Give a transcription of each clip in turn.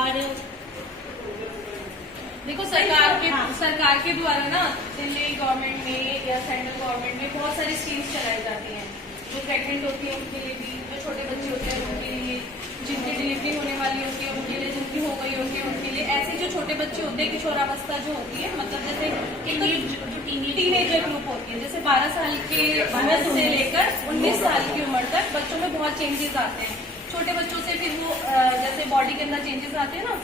और देखो सरकार के द्वारा ना दिल्ली गवर्नमेंट में या सेंट्रल गवर्नमेंट में बहुत सारी स्कीम्स चलाई जाती हैं। जो प्रेग्नेंट होती है उनके लिए भी, जो छोटे बच्चे होते हैं उनके लिए, जिनकी डिलीवरी होने वाली होती है उनके लिए, जिनकी हो गई होती है उनके लिए, ऐसे जो छोटे बच्चे होते हैं किशोरावस्था जो होती है, मतलब जैसे टीनेजर ग्रुप होती है, जैसे 12 साल के उम्र से लेकर 19 साल की उम्र तक बच्चों में बहुत चेंजेस आते हैं। छोटे बच्चों से फिर वो जैसे बॉडी के अंदर चेंजेस आते हैं ना,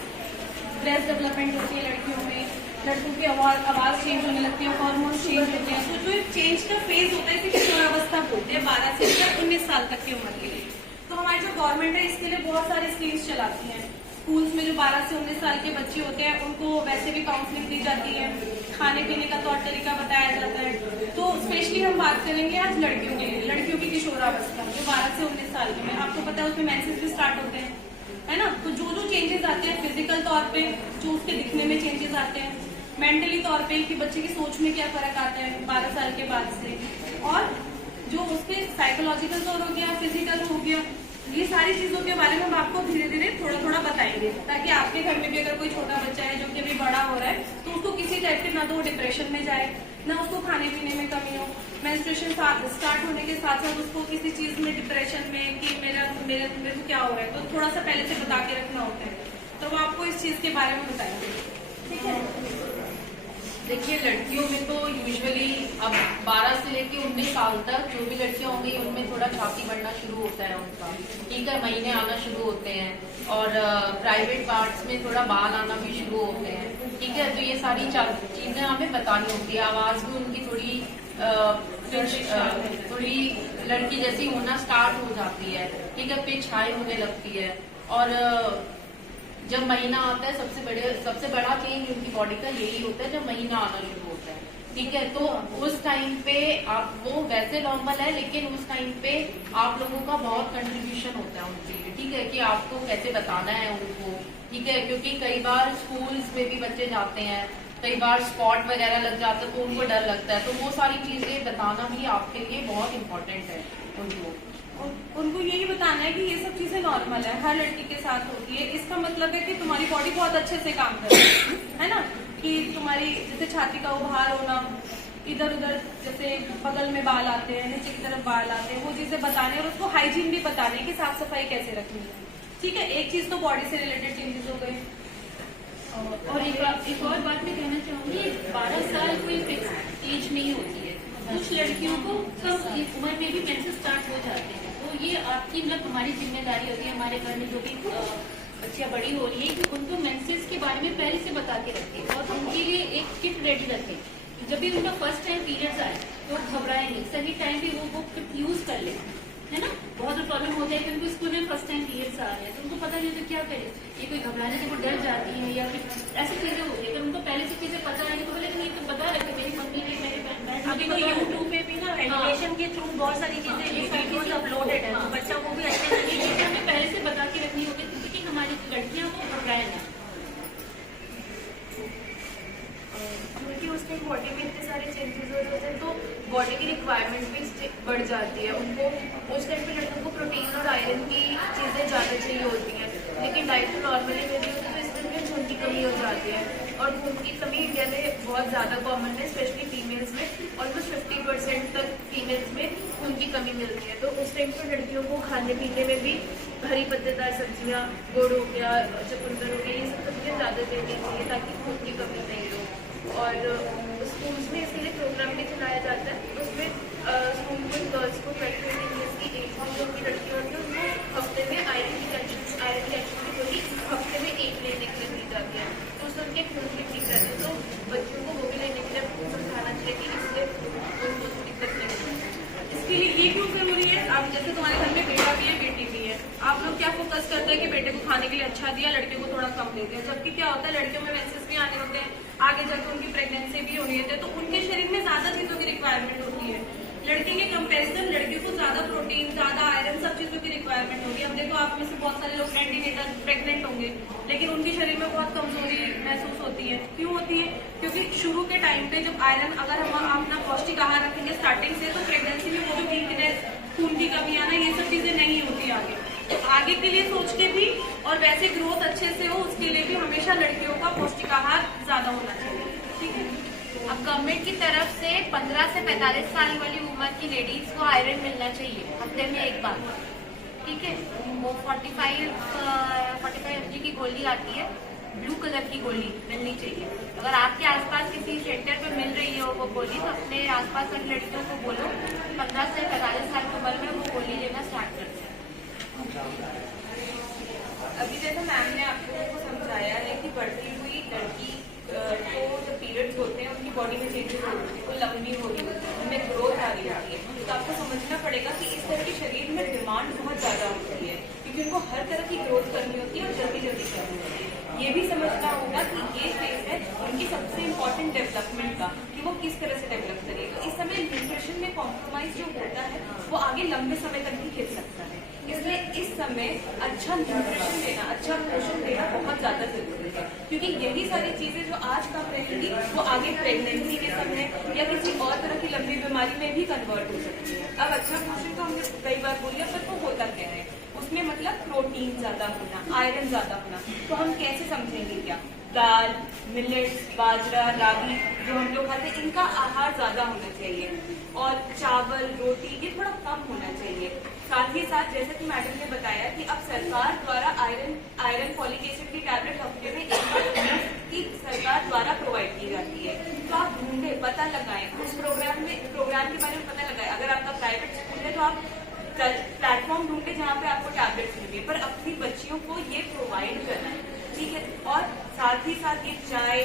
ब्रेस्ट डेवलपमेंट होती है लड़कियों में, लड़कों की आवाज चेंज होने लगती है, हार्मोन चेंज होते हैं। तो जो चेंज का फेज होता है इसे किशोरावस्था बोलते हैं, 12 से लेकर 19 साल तक की उम्र के लिए। तो हमारी जो गवर्नमेंट है इसके लिए बहुत सारी स्कीम्स चलाती है। स्कूल्स में जो 12 से 19 साल के बच्चे होते हैं उनको वैसे भी काउंसलिंग दी जाती है, खाने पीने का तौर तरीका बताया जाता है। तो स्पेशली हम बात करेंगे आज लड़कियों के लिए, लड़कियों की किशोरावस्था जो 12 से 19 साल की है। आपको पता है उसमें मेंसेस भी स्टार्ट होते हैं, है ना। तो जो जो चेंजेस आते हैं फिजिकल तौर पे, जो उसके दिखने में चेंजेस आते हैं, मेंटली तौर पे कि बच्चे की सोच में क्या फर्क आता है 12 साल के बाद से, और जो उसके साइकोलॉजिकल तौर हो गया, फिजिकल हो गया, ये सारी चीजों के बारे में हम आपको धीरे धीरे थोड़ा थोड़ा बताएंगे, ताकि आपके घर में भी अगर कोई छोटा बच्चा है जो कि अभी बड़ा हो रहा है तो उसको किसी टाइप के ना तो वो डिप्रेशन में जाए, ना उसको खाने पीने में कमी हो, मेंस्ट्रुएशन स्टार्ट होने के साथ साथ उसको किसी चीज में डिप्रेशन में कि मेरे को क्या हो रहा है, तो थोड़ा सा पहले से बता के रखना होता है। तो वो आपको इस चीज के बारे में बताएंगे, ठीक है। देखिए, लड़कियों में तो यूजुअली अब 12 से लेके 19 साल तक जो भी लड़कियां होंगी उनमें थोड़ा छाती बढ़ना शुरू होता है उनका, ठीक है, महीने आना शुरू होते हैं, और प्राइवेट पार्ट्स में थोड़ा बाल आना भी शुरू होते हैं, ठीक है। तो ये सारी चीजें हमें बतानी होती है। आवाज भी उनकी थोड़ी लड़की जैसी होना स्टार्ट हो जाती है, ठीक है, पिच हाई होने लगती है। और जब महीना आता है सबसे बड़ा चेंज उनकी बॉडी का यही होता है जब महीना आना शुरू होता है, ठीक है। तो उस टाइम पे आप, वो वैसे नॉर्मल है लेकिन उस टाइम पे आप लोगों का बहुत कंट्रीब्यूशन होता है उनके लिए, ठीक है, कि आपको कैसे बताना है उनको, ठीक है। क्योंकि कई बार स्कूल्स में भी बच्चे जाते हैं, कई बार स्पॉट वगैरह लग जाता है तो उनको डर लगता है, तो वो सारी चीजें बताना भी आपके लिए बहुत इम्पोर्टेंट है। उनको यही बताना है कि ये सब चीजें नॉर्मल है, हर लड़की के साथ होती है। इसका मतलब है कि तुम्हारी बॉडी बहुत अच्छे से काम कर रही है ना, कि तुम्हारी जैसे छाती का उभार होना, इधर उधर जैसे बगल में बाल आते हैं, नीचे की तरफ बाल आते हैं, वो चीजें बताने और उसको हाइजीन भी बताने की साफ सफाई कैसे रखनी है, ठीक है। एक चीज तो बॉडी से रिलेटेड चेंजेस हो गए। और एक और बात मैं कहना चाहूंगी, 12 साल कोई फिक्स एज नहीं होती है। कुछ लड़कियों को कम उम्र में भी मेंसेस स्टार्ट हो जाते हैं, तो ये आपकी मतलब हमारी जिम्मेदारी होती है, हमारे घर में जो भी बच्चियां बड़ी हो रही है, कि उनको मेंसेस के बारे में पहले से बता के रखें और उनके लिए एक किट रेडी रखें। जब भी उनका फर्स्ट टाइम पीरियड्स आए तो घबराएंगे, सही टाइम पे वो किट यूज कर ले, है ना। बहुत प्रॉब्लम होता है कि उनको स्कूल में फर्स्ट टाइम पीरियड्स आ रहे हैं तो उनको पता नहीं होता क्या करे, ये कोई घबराने से वो डर जाती है या फिर ऐसी चीजें होती है। अगर उनको पहले से चीजें पता है तो बोले नहीं तो बता रहे, मेरी मम्मी ने मेरे अभी तो यूट्यूब पे भी ना एजुकेशन के थ्रू बहुत सारी चीजें वीडियोस अपलोडेड है, तो बच्चों को भी अच्छे से ये चीजें हमें पहले से बता के रखनी होगी क्योंकि हमारी लड़कियां को घबराए ना, क्योंकि उसके बॉडी में इतने सारे चेंजेस हो जाते हैं तो बॉडी की रिक्वायरमेंट भी बढ़ जाती है। उनको उस टाइम पे लड़कों को प्रोटीन और आयरन की चीज़ें ज़्यादा चाहिए होती हैं, लेकिन डाइट तो नॉर्मली मिली होती है, तो इसमें फिर खून की कमी हो जाती है। और खून की कमी इंडिया में बहुत ज़्यादा कॉमन है, स्पेशली फीमेल्स में ऑलमोस्ट 50% तक फीमेल्स में खून की कमी मिलती है। तो उस टाइम पर लड़कियों को खाने पीने में भी हरी पत्तेदार सब्जियाँ, गुड़ हो गया, चुकंदर हो गया, ये सब सब्जियाँ ज़्यादा देनी चाहिए ताकि खून की कमी नहीं हो। और स्कूल्स में इसके लिए प्रोग्राम भी चलाया जाता है, उसमें स्कूल में गर्ल्स को 20 ईयर्स की एज में जो उनकी लड़कियाँ होती है उनको हफ्ते में आयरन की कैल्शियम की गोली हफ्ते में 1 लेने के लिए दी जाती है, तो उससे उनके खून भी ठीक रहती है। तो बच्चों को वो भी लेने के लिए समझाना चाहिए कि इससे उनको दिक्कत नहीं होती। इसके लिए ये क्यों जरूरी है? अब जैसे तुम्हारे घर में बेटा भी है बेटी भी है, आप लोग क्या फोकस करते हैं कि बेटे को खाने के लिए अच्छा दिया, लड़कियों को थोड़ा कम देते हैं, जबकि क्या होता है लड़कियों में मेंसेस भी आने होते हैं, आगे जाके उनकी प्रेगनेंसी भी होनी होती है, तो उनके शरीर में ज्यादा चीजों की रिक्वायरमेंट होती है। लड़के के कंपैरिजन लड़कियों को ज्यादा प्रोटीन, ज्यादा आयरन, सब चीजों की रिक्वायरमेंट होगी। अब देखो आप में से बहुत सारे लोग एंटीनेटल प्रेग्नेंट होंगे लेकिन उनके शरीर में बहुत कमजोरी महसूस होती है। क्यों होती है? क्योंकि शुरू के टाइम पे जब आयरन, अगर हम अपना पौष्टिक आहार रखेंगे स्टार्टिंग से, तो प्रेगनेंसी में वो जो वीकनेस, खून की कमी आना, ये सब चीजें नहीं होती आगे। आगे के लिए सोच के भी और वैसे ग्रोथ अच्छे से हो उसके लिए भी हमेशा लड़कियों का पौष्टिक आहार ज्यादा होना चाहिए। ठीक है। अब गवर्नमेंट की तरफ से 15 से 45 साल वाली उम्र की लेडीज को आयरन मिलना चाहिए हफ्ते में एक बार। ठीक है, वो 45 mg की गोली आती है, ब्लू कलर की गोली मिलनी चाहिए। अगर आपके आसपास किसी सेंटर पे मिल रही है वो गोली तो अपने आसपास वाली लड़कियों को बोलो 15 से 45 साल की उम्र में वो गोली लेना स्टार्ट कर दें। अभी जैसे मैम ने आपको समझाया है कि बढ़ती हुई लड़की को जो पीरियड्स होते हैं उनकी बॉडी में चेंजेस हो रही है, वो लंबी हो रही है, उनमें ग्रोथ आ रही होती है, तो आपको समझना पड़ेगा कि इस तरह के शरीर में डिमांड बहुत ज्यादा होती है क्योंकि उनको हर तरह की ग्रोथ करनी होती है और जल्दी जल्दी करनी होती है। ये भी समझना होगा कि ये फेज है उनकी सबसे इम्पोर्टेंट डेवलपमेंट का कि वो किस तरह से डेवलप करेगी। तो इस समय न्यूट्रिशन में कॉम्प्रोमाइज जो होता है वो आगे लंबे समय तक भी खिल सकता है, इसलिए इस समय अच्छा न्यूट्रिशन देना, अच्छा पोषण देना बहुत ज्यादा जरूरी है क्योंकि यही सारी चीजें जो आज कम रहेंगी वो आगे प्रेगनेंसी के समय या किसी और तरह की लंबी बीमारी में भी कन्वर्ट हो सकती है। अब अच्छा पोषण तो हमने कई बार बोलिए पर वो होता क्या है, उसमें मतलब प्रोटीन ज्यादा होना, आयरन ज्यादा होना। तो हम कैसे समझेंगे क्या? दाल, मिलेट्स, बाजरा, रागी जो हम लोग खाते हैं इनका आहार ज्यादा होना चाहिए और चावल, रोटी ये थोड़ा कम होना चाहिए। साथ ही साथ जैसे कि मैडम ने बताया कि अब सरकार द्वारा आयरन फॉलिक एसिड की टैबलेट हफ्ते में एक बार की सरकार द्वारा प्रोवाइड की जाती है। तो आप ढूंढे, पता लगाएं, उस प्रोग्राम के बारे में पता लगाएं। अगर आपका प्राइवेट स्कूल है तो आप प्लेटफॉर्म ढूंढे जहाँ पे आपको टैबलेट्स मिलेंगे, पर अपनी बच्चियों को ये प्रोवाइड करना है। ठीक है, और साथ ही साथ ये चाय,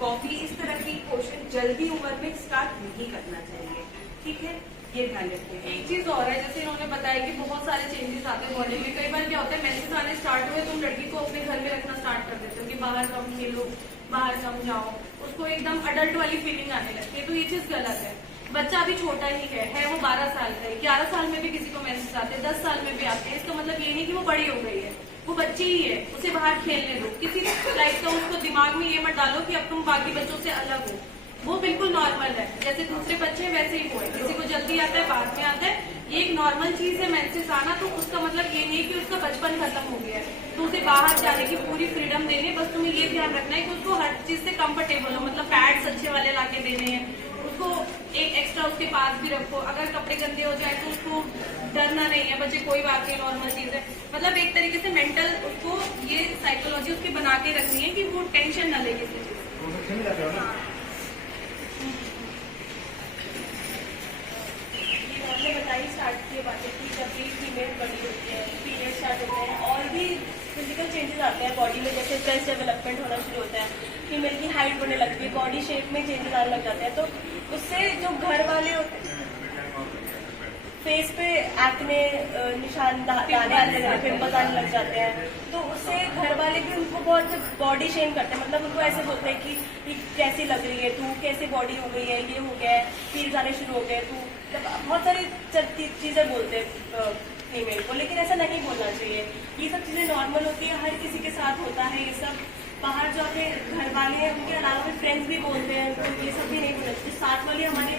कॉफी इस तरह की पोषण जल्दी उम्र में स्टार्ट नहीं करना चाहिए। ठीक है, ये ध्यान रखिए। एक चीज और है, जैसे इन्होंने बताया कि बहुत सारे चेंजेस आते हैं बॉडी में। कई बार क्या होता है मेंसेस आने स्टार्ट हुए तो लड़की को अपने घर में रखना स्टार्ट कर देते हो कि बाहर कम खेलो, बाहर कम जाओ, उसको एकदम अडल्ट वाली फीलिंग आने लगती है। तो ये चीज गलत है। बच्चा अभी छोटा ही है वो 12 साल का है, 11 साल में भी किसी को मेंसेस आते हैं, 10 साल में भी आते हैं। इसका मतलब ये नहीं कि वो बड़ी हो गई है, वो बच्ची ही है, उसे बाहर खेलने दो। किसी टाइप का उसको दिमाग में ये मत डालो कि अब तुम बाकी बच्चों से अलग हो। वो बिल्कुल नॉर्मल है, जैसे दूसरे बच्चे हैं वैसे ही वो है। किसी को जल्दी आता है, बाद में आता है, ये एक नॉर्मल चीज है मेंसेस आना। तो उसका मतलब ये नहीं कि उसका बचपन खत्म हो गया है, तो उसे बाहर जाने की पूरी फ्रीडम देनी है। बस तुम्हें ये ध्यान रखना है कि उसको हर चीज से कंफर्टेबल हो, मतलब पैड्स अच्छे वाले लाके देने हैं, उसको एक एक्स्ट्रा उसके पास भी रखो। अगर कपड़े गंदे हो जाए तो उसको डरना नहीं है, बच्चे कोई बात नहीं, नॉर्मल चीज है। मतलब एक तरीके से मेंटल उसको ये साइकोलॉजी उसकी बना के रखनी है कि वो टेंशन न ले किसी चीज। हमने बताई स्टार्ट की बातें कि जब भी फीमेल बड़ी होती है, पीरियड स्टार्ट होते हैं और भी फिजिकल चेंजेस आते हैं बॉडी में, जैसे ब्रेस्ट डेवलपमेंट होना शुरू होता है, फीमेल की हाइट बढ़ने लगती है, बॉडी शेप में चेंजेस आने लग जाते हैं। तो उससे जो घर वाले होते हैं फेस पे एक्ने निशान, दाने आने लगते हैं, पिंपल्स आने लग जाते हैं, तो उससे घर वाले भी उनको बहुत बॉडी शेम करते हैं। मतलब उनको ऐसे बोलते हैं कि कैसी लग रही है तू, कैसे बॉडी हो गई है, ये हो गया है, पील्स आने शुरू हो गए तू, बहुत सारी चीजें बोलते हैं फीमेल को। लेकिन ऐसा नहीं बोलना चाहिए, ये सब चीजें नॉर्मल होती है, हर किसी के साथ होता है ये सब। बाहर जो आपके घर वाले हैं उनके अलावा भी फ्रेंड्स भी बोलते हैं, तो ये सब भी नहीं बोलना चाहिए। साथ वाले हमारे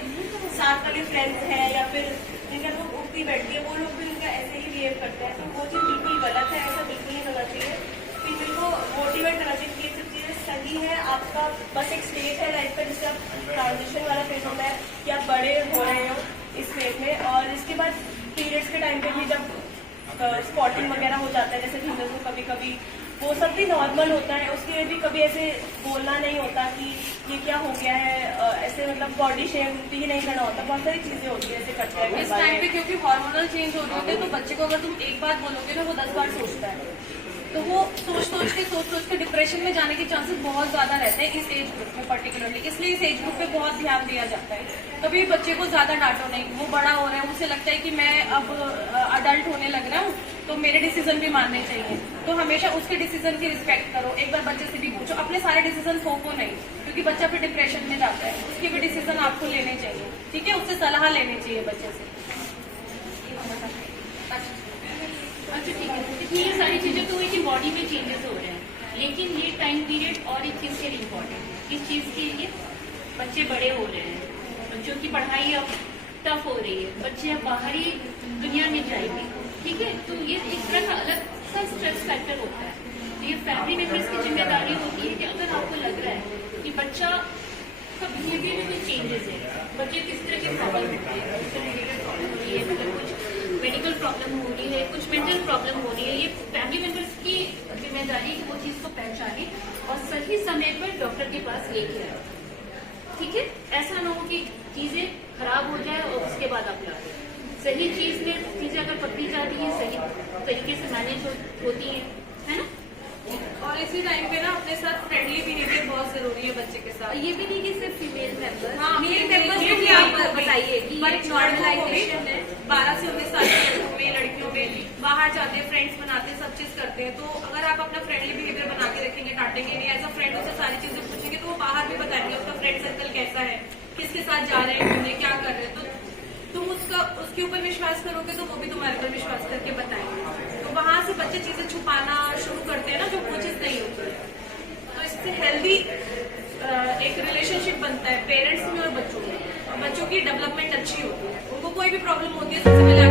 साथ वाले फ्रेंड्स हैं या फिर जिनके लोग उठती बैठती है वो लोग भी उनका ऐसे ही बिहेव करते हैं, तो वो चीज़ बिल्कुल गलत है, ऐसा बिल्कुल नहीं करना चाहिए। फीमेल को मोटिवेट करना चाहिए कि ये सब चीज़ें सही है, आपका बस एक स्टेज है लाइफ का जिससे आप ट्रांजिशन वाला फेज होता है कि आप बड़े हो रहे हो इस फेज में। और इसके बाद पीरियड्स के टाइम पे भी जब स्पॉटिंग वगैरह हो जाता है जैसे फीमेल को कभी कभी, वो सब भी नॉर्मल होता है। उसके लिए भी कभी ऐसे बोलना नहीं होता कि ये क्या हो गया है, ऐसे मतलब बॉडी शेम भी नहीं करना होता, बहुत सारी चीजें होती है ऐसे करते हैं इस टाइम पे। क्योंकि हार्मोनल चेंज हो रहे होते हैं तो बच्चे को अगर तुम एक बार बोलोगे ना वो 10 बार सोचता है, तो वो सोच सोच के डिप्रेशन में जाने के चांसेस बहुत ज्यादा रहते हैं इस एज ग्रुप में पर्टिकुलरली। इसलिए इस एज ग्रुप पे बहुत ध्यान दिया जाता है। कभी बच्चे को ज्यादा डांटो नहीं, वो बड़ा हो रहा है, उसे लगता है कि मैं अब अडल्ट होने लग रहा हूँ तो मेरे डिसीजन भी मानने चाहिए, तो हमेशा उसके डिसीजन की रिस्पेक्ट करो। एक बार बच्चे से भी पूछो, अपने सारे डिसीजन थोपो नहीं, क्योंकि बच्चा फिर डिप्रेशन में जाता है, उसके भी डिसीजन आपको लेने चाहिए। ठीक है, उससे सलाह लेनी चाहिए बच्चे से। अच्छा ठीक है, इतनी ये सारी चीजें तो हुई कि बॉडी में चेंजेस हो रहे हैं, लेकिन ये टाइम पीरियड और एक चीज के लिए इम्पोर्टेंट है। इस चीज के लिए बच्चे बड़े हो रहे हैं, बच्चों की पढ़ाई अब टफ हो रही है, बच्चे अब बाहरी दुनिया में जाएंगे, ठीक है, तो ये एक तरह का अलग सा स्ट्रेस फैक्टर होता है। तो ये फैमिली मेंबर्स की जिम्मेदारी होती है कि अगर आपको लग रहा है कि बच्चा का बिहेवियर में कोई चेंजेस है, बच्चे किस तरह की प्रॉब्लम होती है, कुछ रिलेटेड प्रॉब्लम हो रही है, मतलब कुछ मेडिकल प्रॉब्लम हो रही है, कुछ मेंटल प्रॉब्लम हो रही है, ये फैमिली मेंबर्स की जिम्मेदारी है वो चीज को पहचाने और सही समय पर डॉक्टर के पास लेके आए। ठीक है, ऐसा ना हो कि चीजें खराब हो जाए और उसके बाद आप ला दें। सही चीज में चीजें अगर पकड़ी जाती है, सही तरीके से मैनेज होती है ना। और इसी टाइम पे ना अपने साथ फ्रेंडली बिहेवियर बहुत जरूरी है बच्चे के साथ। ये भी नहीं कि सिर्फ फीमेल मेंबर, हाँ, मेल ये मेंबर्स ये को भी आप बताइए कि पर ये नॉर्मलाइजेशन है। 12 से 19 साल के लड़कों में, लड़कियों में बाहर जाते हैं, फ्रेंड्स बनाते हैं, सब चीज करते हैं। तो अगर आप अपना फ्रेंडली बिहेवियर बना के रखेंगे, डांटेंगे नहीं, एज अ फ्रेंड उससे सारी चीजें पूछेंगे, तो वो बाहर भी बताएंगे उसका फ्रेंड सर्कल कैसा है, किसके साथ जा रहे हैं घूमने, क्या कर रहे हैं। तो तुम उसके ऊपर विश्वास करोगे तो वो भी तुम्हारे पर विश्वास करके बताएंगे। तो वहां से बच्चे चीजें छुपाना शुरू करते हैं ना, जो वो चीज नहीं होती है। तो इससे हेल्दी एक रिलेशनशिप बनता है पेरेंट्स में और बच्चों में, और बच्चों की डेवलपमेंट अच्छी होती है। उनको कोई भी प्रॉब्लम होती है सबसे पहले